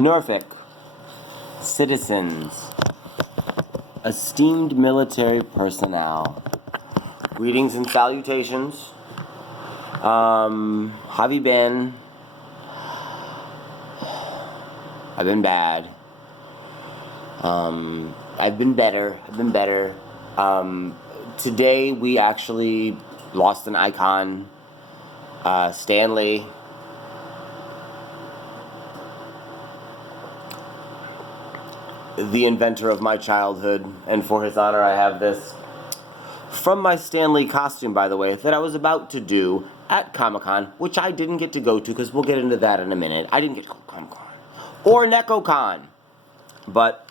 Norfolk, citizens, esteemed military personnel, greetings and salutations. Have you been? I've been bad. I've been better. Today we actually lost an icon, Stanley. The inventor of my childhood, and for his honor I have this from my Stanley costume, by the way, that I was about to do at Comic-Con, which I didn't get to go to, because we'll get into that in a minute. I didn't get to go to Comic-Con or NecoCon, but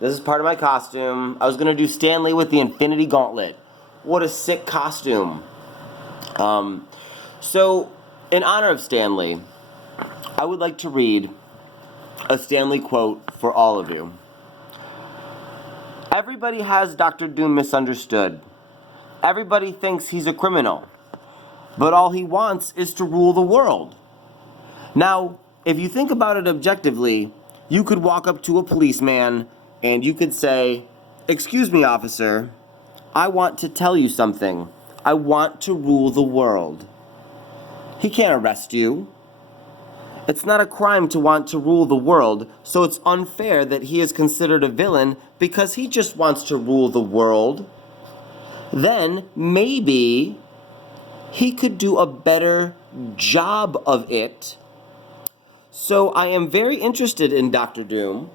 this is part of my costume. I was going to do Stanley with the Infinity Gauntlet. What a sick costume. So, in honor of Stanley, I would like to read a Stanley quote for all of you. Everybody has Dr. Doom misunderstood. Everybody thinks he's a criminal, but all he wants is to rule the world. Now, if you think about it objectively, you could walk up to a policeman and you could say, "Excuse me, officer, I want to tell you something. I want to rule the world." He can't arrest you. It's not a crime to want to rule the world, so it's unfair that he is considered a villain because he just wants to rule the world. Then maybe he could do a better job of it. So I am very interested in Dr. Doom,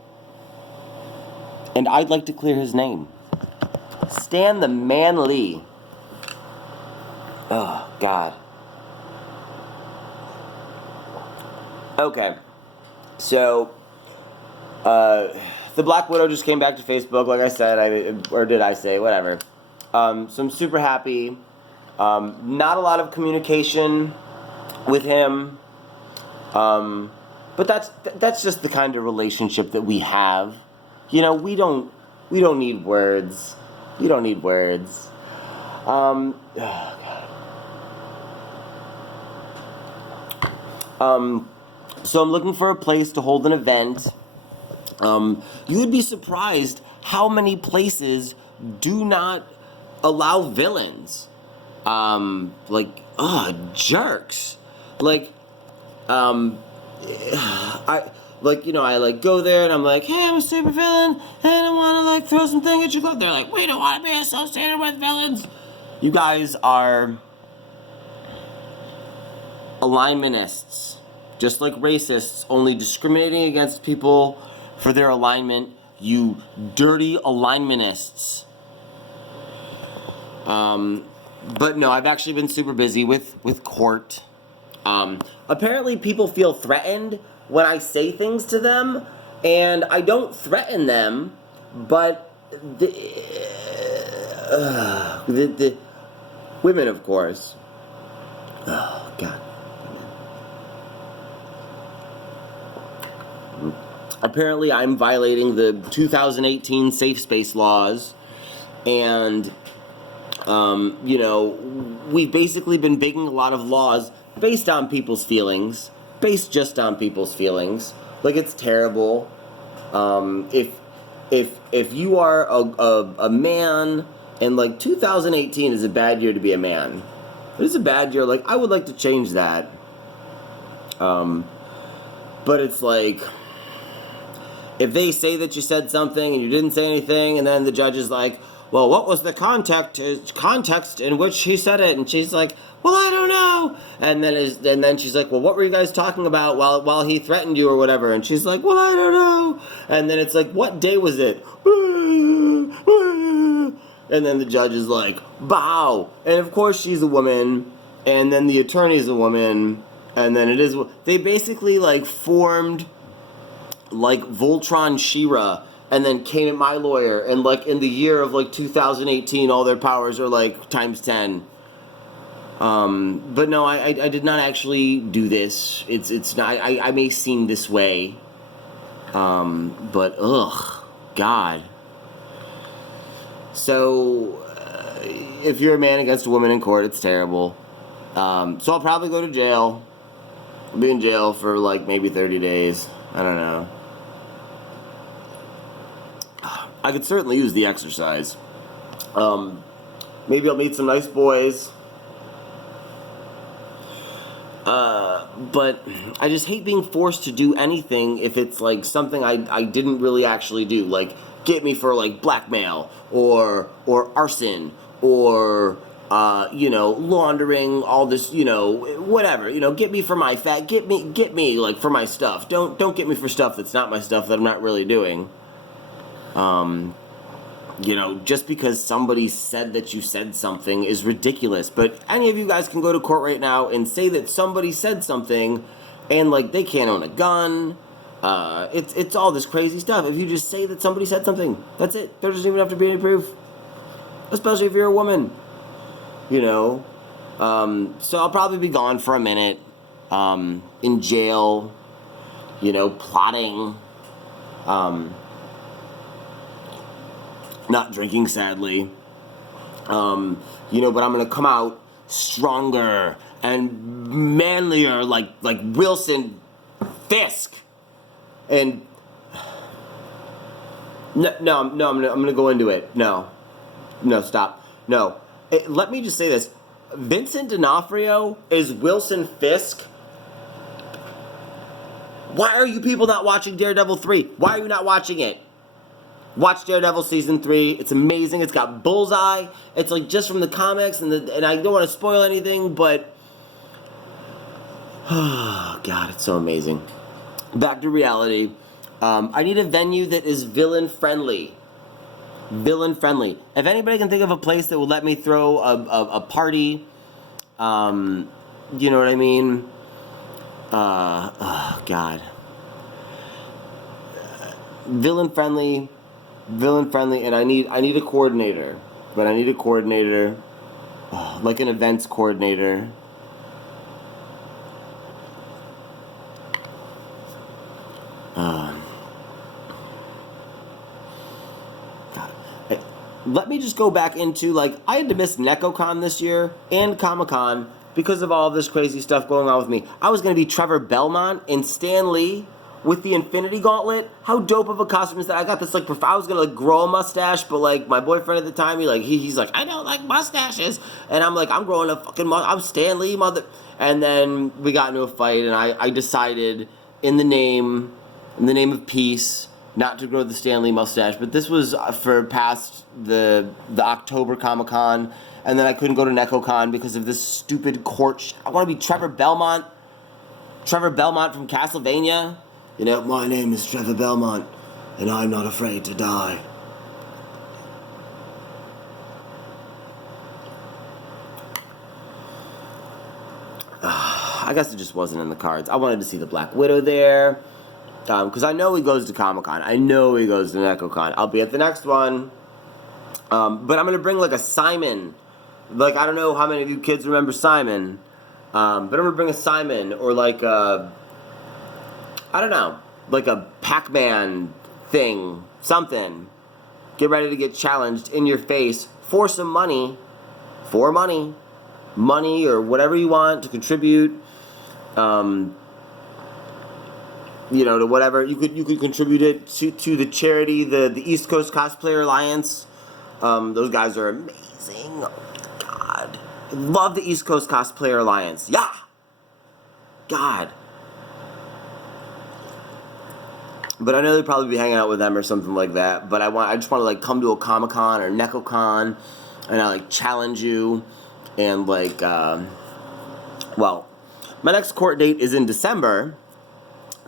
and I'd like to clear his name. Stan the Man Lee. Oh, God. Okay, so, the Black Widow just came back to Facebook, like I said, or did I say, whatever. So I'm super happy. Not a lot of communication with him, but that's just the kind of relationship that we have. You know, we don't need words. We don't need words. Oh, God. So I'm looking for a place to hold an event. You would be surprised how many places do not allow villains. Jerks. I go there and I'm like, "Hey, I'm a super villain, and I want to throw something at your club." They're like, "We don't want to be associated with villains." You guys are alignmentists. Just like racists, only discriminating against people for their alignment, you dirty alignmentists. But no, I've actually been super busy with court. Apparently people feel threatened when I say things to them, and I don't threaten them, but the women, of course. Oh, God. Apparently, I'm violating the 2018 safe space laws, and, we've basically been making a lot of laws based on people's feelings, based just on people's feelings. Like, it's terrible. If you are a man, and 2018 is a bad year to be a man. It is a bad year. I would like to change that. But it's if they say that you said something and you didn't say anything, and then the judge is like, "Well, what was the context in which he said it?" And she's like, "Well, I don't know." And then she's like, "Well, what were you guys talking about while he threatened you or whatever?" And she's like, "Well, I don't know." And then it's like, "What day was it?" And then the judge is like, "Bow." And of course she's a woman, and then the attorney's a woman, and then they basically formed Voltron She-Ra, and then came at my lawyer, and in the year of 2018, all their powers are times 10. But no, I did not actually do this. It's not. I may seem this way. But ugh, God. So if you're a man against a woman in court, it's terrible. So I'll probably go to jail. I'll be in jail for maybe 30 days. I don't know. I could certainly use the exercise. Maybe I'll meet some nice boys. But I just hate being forced to do anything if it's like something I didn't really actually do. Like, get me for like blackmail or arson or laundering all this, whatever. Get me for my get me like for my stuff. Don't get me for stuff that's not my stuff that I'm not really doing. Just because somebody said that you said something is ridiculous. But any of you guys can go to court right now and say that somebody said something and, like, they can't own a gun. It's all this crazy stuff. If you just say that somebody said something, that's it. There doesn't even have to be any proof. Especially if you're a woman. So I'll probably be gone for a minute. In jail. Plotting. Not drinking, sadly. But I'm gonna come out stronger and manlier, like Wilson Fisk. And no, I'm gonna go into it. No, stop. No, let me just say this: Vincent D'Onofrio is Wilson Fisk. Why are you people not watching Daredevil 3? Why are you not watching it? Watch Daredevil Season 3. It's amazing. It's got Bullseye. It's like just from the comics, and I don't want to spoil anything, but oh, God, it's so amazing. Back to reality. I need a venue that is villain-friendly. Villain-friendly. If anybody can think of a place that will let me throw a party, you know what I mean? Oh, God. Villain-friendly, and I need a coordinator. But I need a coordinator, like an events coordinator. God. Hey, let me just go back into, like, I had to miss NecoCon this year and Comic-Con because of all this crazy stuff going on with me. I was going to be Trevor Belmont and Stan Lee with the Infinity Gauntlet. How dope of a costume is that? I got this, like, I was gonna, like, grow a mustache, but, like, my boyfriend at the time, he's like, I don't like mustaches, and I'm like, I'm growing a fucking I'm Stan Lee, mother. And then we got into a fight, and I decided in the name of peace not to grow the Stan Lee mustache. But this was for past the October Comic-Con, and then I couldn't go to NecoCon because of this stupid court. I want to be Trevor Belmont from Castlevania. My name is Trevor Belmont, and I'm not afraid to die. I guess it just wasn't in the cards. I wanted to see the Black Widow there, because I know he goes to Comic-Con. I know he goes to NecoCon. I'll be at the next one. But I'm going to bring, like, a Simon. Like, I don't know how many of you kids remember Simon, but I'm going to bring a Simon, or, like, I don't know, like a Pac-Man thing, something. Get ready to get challenged in your face for some money, money or whatever you want to contribute, to whatever. You could contribute it to the charity, the East Coast Cosplayer Alliance. Those guys are amazing. Oh my God. I love the East Coast Cosplayer Alliance. Yeah. God. But I know they'd probably be hanging out with them or something like that. But I just want to, like, come to a Comic-Con or NecoCon, and I, like, challenge you. And, like, my next court date is in December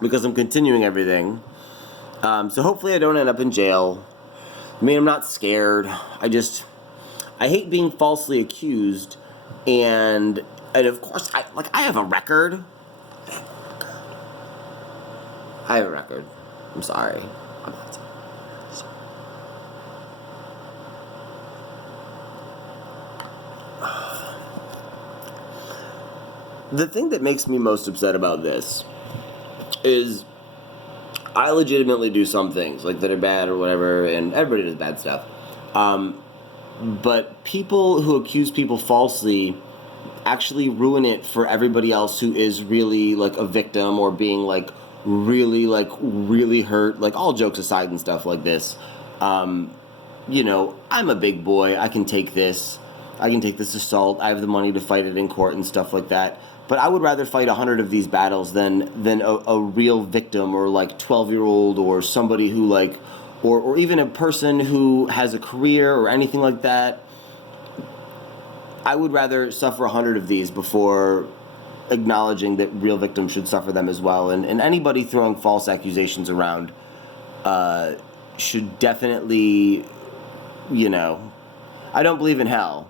because I'm continuing everything. So hopefully I don't end up in jail. I mean, I'm not scared. I hate being falsely accused. And of course, I have a record. I have a record. I'm sorry. I'm not sorry. The thing that makes me most upset about this is I legitimately do some things, like, that are bad or whatever, and everybody does bad stuff. But people who accuse people falsely actually ruin it for everybody else who is really, like, a victim or being, like, really hurt. Like, all jokes aside and stuff like this. I'm a big boy. I can take this. I can take this assault. I have the money to fight it in court and stuff like that. But I would rather fight 100 of these battles than a real victim, or like 12-year-old, or somebody who or even a person who has a career or anything like that. I would rather suffer 100 of these before acknowledging that real victims should suffer them as well. And anybody throwing false accusations around should definitely, I don't believe in hell,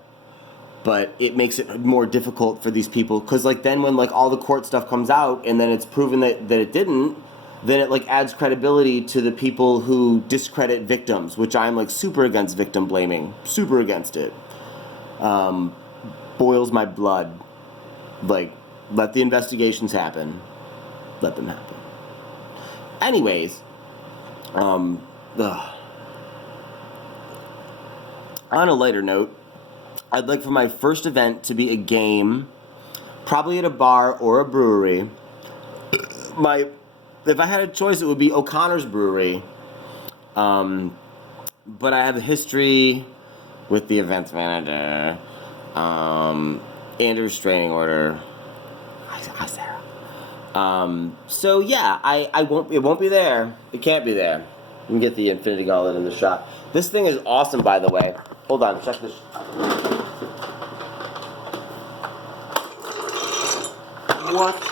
but it makes it more difficult for these people, because then when all the court stuff comes out and then it's proven that it didn't, then it adds credibility to the people who discredit victims, which I'm super against victim blaming, super against it. Boils my blood. Let the investigations happen. Let them happen. Anyways, on a lighter note, I'd like for my first event to be a game, probably at a bar or a brewery. If I had a choice, it would be O'Connor's Brewery. But I have a history with the events manager, and a restraining order. Hi, Sarah. So yeah, I won't. It won't be there. It can't be there. You can get the Infinity Gauntlet in the shop. This thing is awesome, by the way. Hold on, check this. What?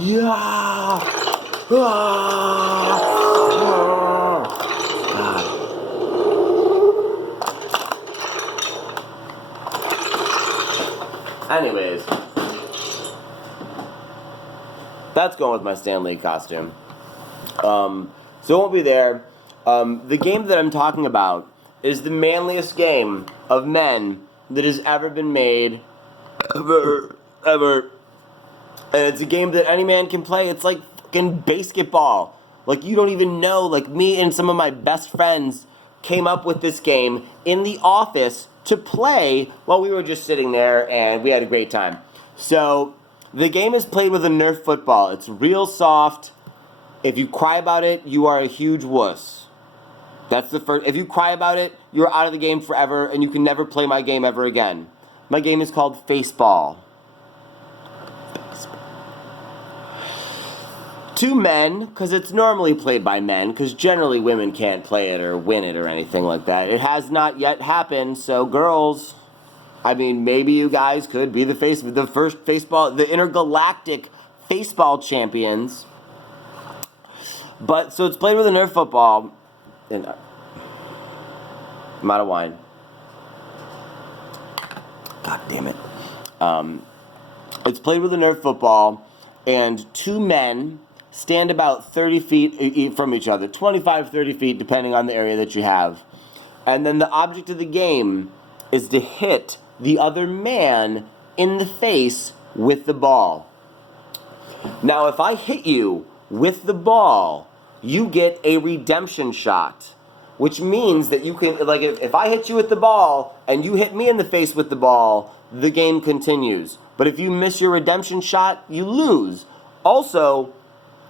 Yeah. Anyways, that's going with my Stan Lee costume. So it won't be there. The game that I'm talking about is the manliest game of men that has ever been made, ever. And it's a game that any man can play. It's like fucking basketball. You don't even know. Me and some of my best friends came up with this game in the office to play while we were just sitting there, and we had a great time. So the game is played with a Nerf football. It's real soft. If you cry about it, you are a huge wuss. That's the first. If you cry about it, you're out of the game forever, and you can never play my game ever again. My game is called Faceball. Two men, because it's normally played by men, because generally women can't play it or win it or anything like that. It has not yet happened, so girls, maybe you guys could be the first Faceball, the intergalactic Faceball champions. But, so it's played with a Nerf football. And I'm out of wine. God damn it. It's played with a Nerf football, and two men stand about 30 feet from each other, 25, 30 feet, depending on the area that you have. And then the object of the game is to hit the other man in the face with the ball. Now, if I hit you with the ball, you get a redemption shot, which means that you can, if I hit you with the ball and you hit me in the face with the ball, the game continues. But if you miss your redemption shot, you lose. Also,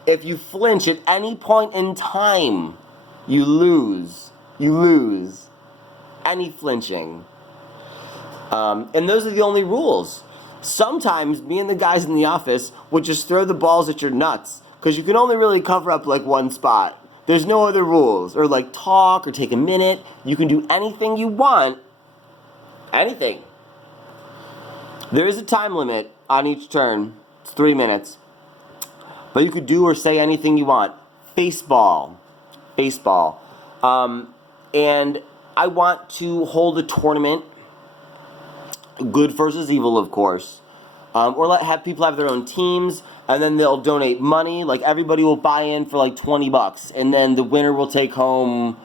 if you flinch at any point in time, you lose. You lose. Any flinching. And those are the only rules. Sometimes me and the guys in the office would just throw the balls at your nuts, because you can only really cover up one spot. There's no other rules. Or talk or take a minute. You can do anything you want. Anything. There is a time limit on each turn. It's 3 minutes. But you could do or say anything you want. Faceball. And I want to hold a tournament. Good versus evil, of course. Or have people have their own teams, and then they'll donate money. Everybody will buy in for $20, and then the winner will take home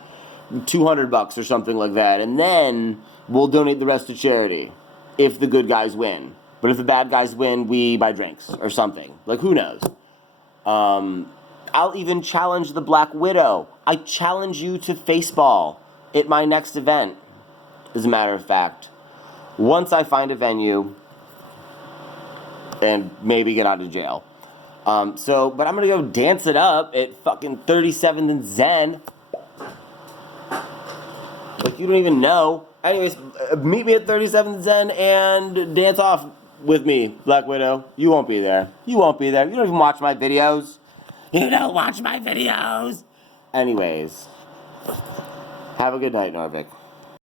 $200 or something like that. And then we'll donate the rest to charity if the good guys win. But if the bad guys win, we buy drinks or something. Who knows? I'll even challenge the Black Widow. I challenge you to Faceball at my next event, as a matter of fact. Once I find a venue and maybe get out of jail. But I'm going to go dance it up at fucking 37th and Zen. Like, you don't even know. Anyways, meet me at 37th Zen and dance off with me, Black Widow. You won't be there. You won't be there. You don't even watch my videos. You don't watch my videos. Anyways, have a good night, Norvik.